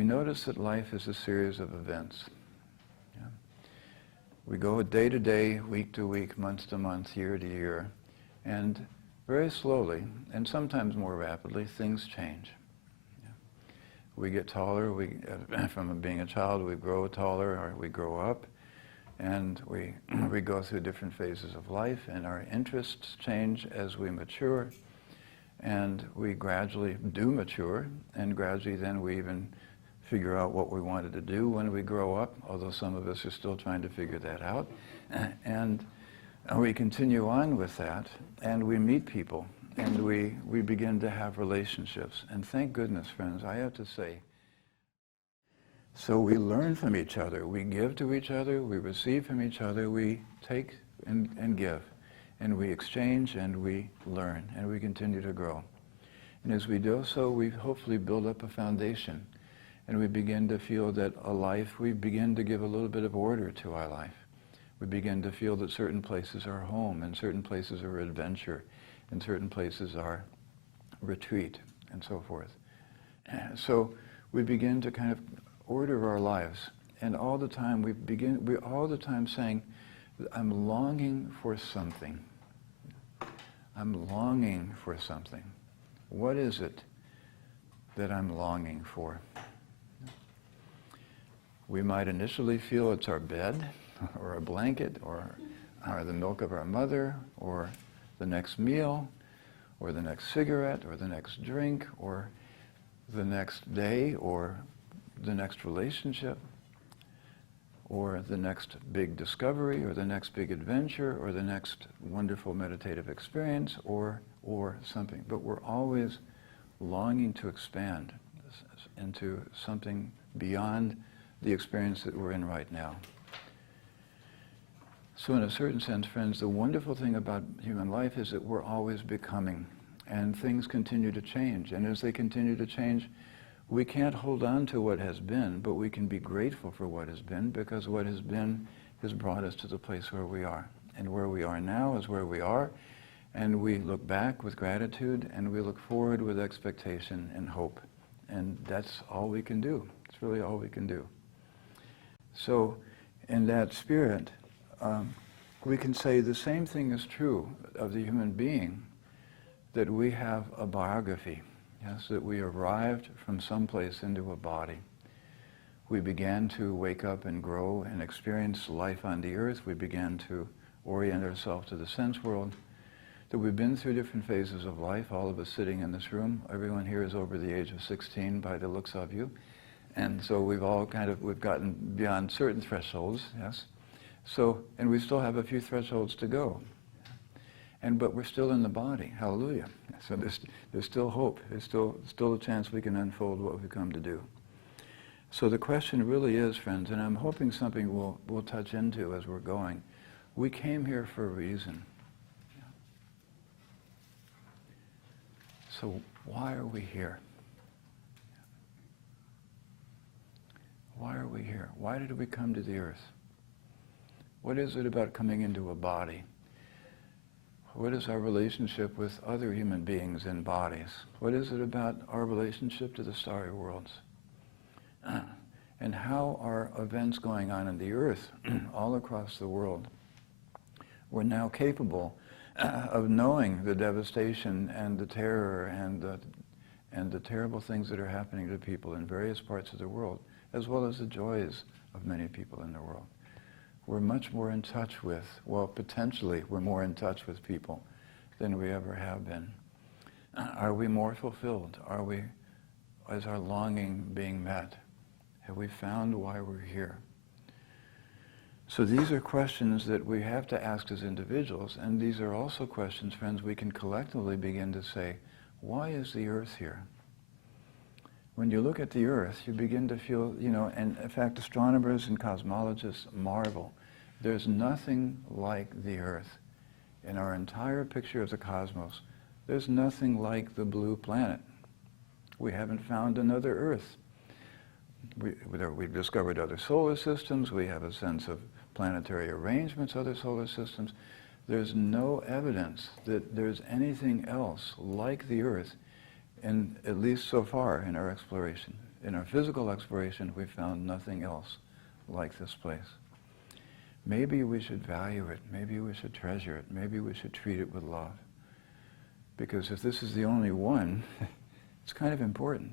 we notice that life is a series of events. Yeah. We go day to day, week to week, month to month, year to year, and very slowly, and sometimes more rapidly, things change. Yeah. We get taller. From being a child, we grow taller, or we grow up, and we go through different phases of life, and our interests change as we mature, and we gradually do mature, and gradually then we even figure out what we wanted to do when we grow up, although some of us are still trying to figure that out. And we continue on with that, and we meet people, and we begin to have relationships. And thank goodness, friends, I have to say, so we learn from each other. We give to each other, we receive from each other, we take and give. And we exchange, and we learn, and we continue to grow. And as we do so, we hopefully build up a foundation. And we begin to feel that we begin to give a little bit of order to our life. We begin to feel that certain places are home, and certain places are adventure, and certain places are retreat, and so forth. So we begin to kind of order our lives. And all the time we're all the time saying, I'm longing for something. I'm longing for something. What is it that I'm longing for? We might initially feel it's our bed, or a blanket, or the milk of our mother, or the next meal, or the next cigarette, or the next drink, or the next day, or the next relationship, or the next big discovery, or the next big adventure, or the next wonderful meditative experience, or something. But we're always longing to expand into something beyond the experience that we're in right now. So in a certain sense, friends, the wonderful thing about human life is that we're always becoming, and things continue to change. And as they continue to change, we can't hold on to what has been, but we can be grateful for what has been, because what has been has brought us to the place where we are. And where we are now is where we are, and we look back with gratitude, and we look forward with expectation and hope. And that's all we can do. It's really all we can do. So in that spirit, we can say the same thing is true of the human being, that we have a biography. Yes, that we arrived from someplace into a body. We began to wake up and grow and experience life on the earth. We began to orient ourselves to the sense world. That we've been through different phases of life, all of us sitting in this room. Everyone here is over the age of 16 by the looks of you. And so we've gotten beyond certain thresholds, yes. So, and we still have a few thresholds to go. But we're still in the body, hallelujah. So there's still hope. There's still a chance we can unfold what we've come to do. So the question really is, friends, and I'm hoping something we'll touch into as we're going. We came here for a reason. So why are we here? Why are we here? Why did we come to the earth? What is it about coming into a body? What is our relationship with other human beings in bodies? What is it about our relationship to the starry worlds? And how are events going on in the earth all across the world? We're now capable of knowing the devastation and the terror and the terrible things that are happening to people in various parts of the world, as well as the joys of many people in the world. We're much more in touch with, well, potentially we're more in touch with people than we ever have been. Are we more fulfilled? Is our longing being met? Have we found why we're here? So these are questions that we have to ask as individuals, and these are also questions, friends, we can collectively begin to say, why is the earth here? When you look at the earth, you begin to feel, and in fact, astronomers and cosmologists marvel. There's nothing like the earth. In our entire picture of the cosmos, there's nothing like the blue planet. We haven't found another earth. We've discovered other solar systems. We have a sense of planetary arrangements, other solar systems. There's no evidence that there's anything else like the earth, at least so far in our exploration. in our physical exploration, we found nothing else like this place. Maybe we should value it. Maybe we should treasure it. Maybe we should treat it with love. Because if this is the only one, it's kind of important.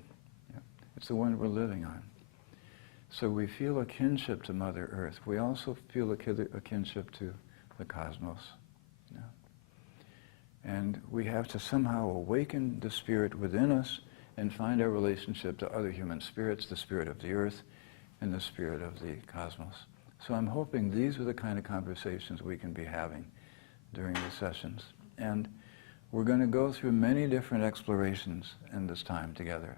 Yeah. It's the one we're living on. So we feel a kinship to Mother Earth. We also feel a kinship to the cosmos. Yeah. And we have to somehow awaken the spirit within us and find our relationship to other human spirits, the spirit of the earth and the spirit of the cosmos. So I'm hoping these are the kind of conversations we can be having during the sessions. And we're going to go through many different explorations in this time together.